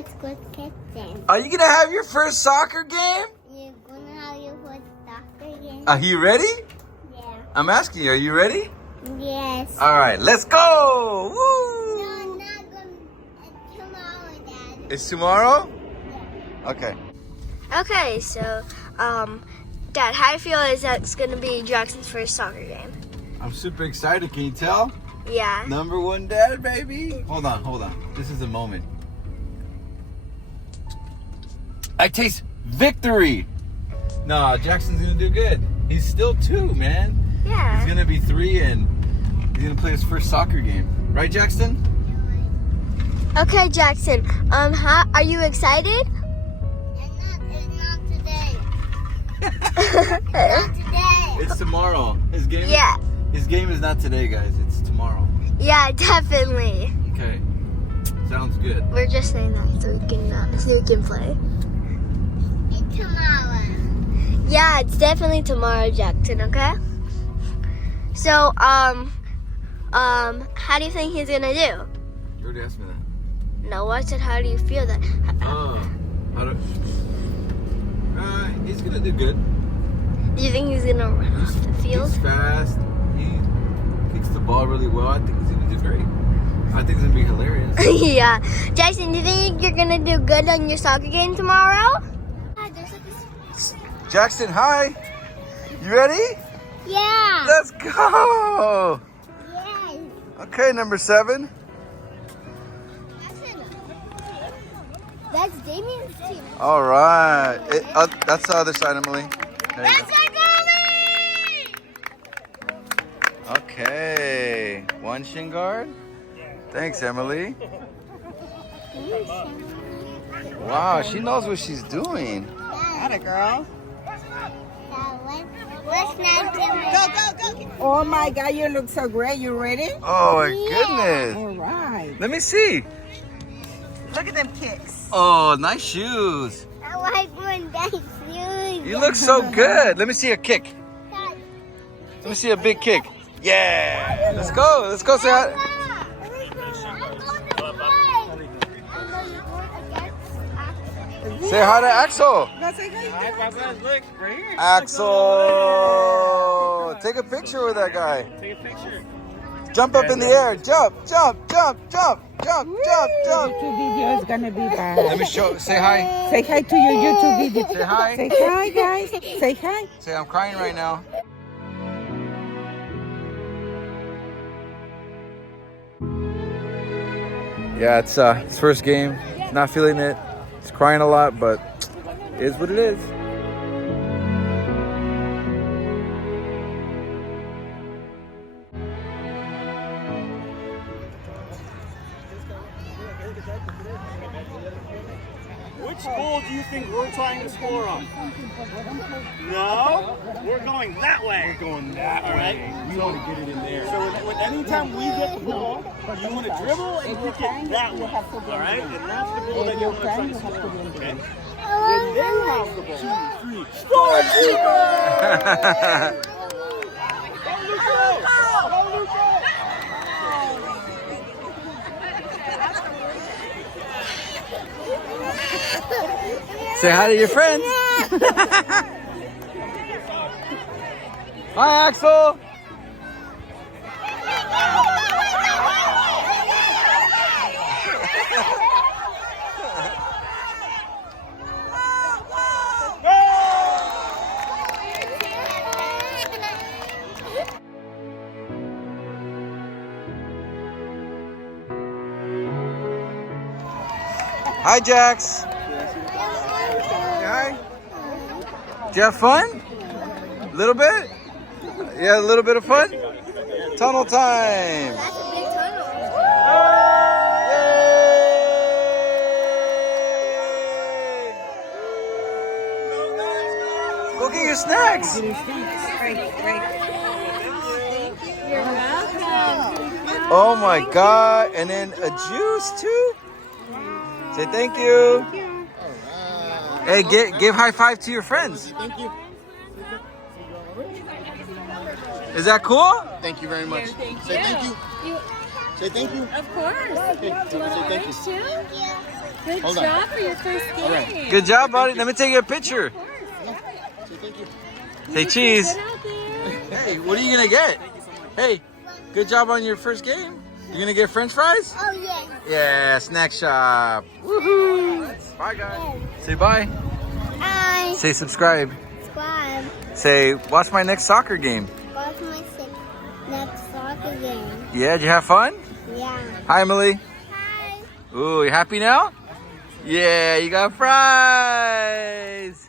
Orozcos kitchen. Are you gonna have your first soccer game? You're gonna have your first soccer game? Are you ready? Yeah. I'm asking you, are you ready? Yes. All right, let's go! Woo! No, not gonna. It's tomorrow, Dad. It's tomorrow? Yeah. Okay. Okay, so, Dad, how do you feel is that's gonna be Jackson's first soccer game? I'm super excited, can you tell? Yeah. Number one dad, baby. Hold on. This is the moment. I taste victory. No, Jackson's gonna do good. He's still 2, man. Yeah. He's gonna be 3 and he's gonna play his first soccer game. Right, Jaxton? Okay, Jackson. Are you excited? It's not today. Not today. It's tomorrow. His game. Yeah. His game is not today, guys. It's tomorrow. Yeah, definitely. Okay. Sounds good. We're just saying that so we can play. It's tomorrow. Yeah, it's definitely tomorrow, Jackson. Okay. So, how do you think he's gonna do? You already asked me that. No, I said, how do you feel that? He's gonna do good. Do you think he's gonna run off the field? He's fast. He kicks the ball really well. I think he's gonna do great. I think it's gonna be hilarious. Yeah. Jackson, do you think you're gonna do good on your soccer game tomorrow? Jaxton, hi. You ready? Yeah. Let's go. Yes. Okay, number 7. That's Damien's team. All right. That's the other side, Emily. There you That's our goalie! go. Okay. 1 shin guard. Thanks, Emily. Wow, she knows what she's doing. Atta girl. Let's not do it. Go. Oh my God, you look so great. You ready? Oh my goodness. All right. Let me see. Look at them kicks. Oh, nice shoes. I like when that's huge. You look so good. Let me see a kick. Let me see a big kick. Yeah. Let's go. Let's go, say hi. Say hi to Axel. Go say hi. Look, right here. Axel. Take a picture with that guy. Take a picture. Jump up in the air. Jump. YouTube video is gonna be bad. Let me show. Say hi. Say hi to your YouTube video. Say hi. Say hi, guys. Say hi. Say I'm crying right now. Yeah, it's his first game. He's not feeling it. He's crying a lot, but it is what it is. Which goal do you think we're trying to score on? No? We're going that way. We're going that way. We want to get it in there. So anytime we get the ball, you want to dribble and kick it that way. All right? And that's the goal that you want to try to score on. Okay? When they have the ball, 2, 3, score! Say hi to your friends. Hi, Axel. Hi, Jax. Say hi. Did you have fun? A little bit? Yeah, a little bit of fun? Tunnel time. That's a big tunnel. Yay! Go get your snacks. You're welcome. Oh my God. And then a juice too? Say thank you. Hey, give high five to your friends. Thank you. Is that cool? Thank you very much. Say thank you. Say thank you. Of course. Say thank you. Too? Good Hold on. job for your first game. Good job, buddy. Let me take you a picture. Say thank you. Say cheese. Get out there. Hey, what are you gonna get? Hey, good job on your first game. You gonna get French fries? Oh, yes. Yeah, snack shop. Woohoo! Bye, guys. Say bye. I Say subscribe. subscribe. Say watch my next soccer game. Watch my next soccer game. Yeah, did you have fun? Yeah. Hi, Emily. Hi. Ooh, you happy now? Yeah, you got fries.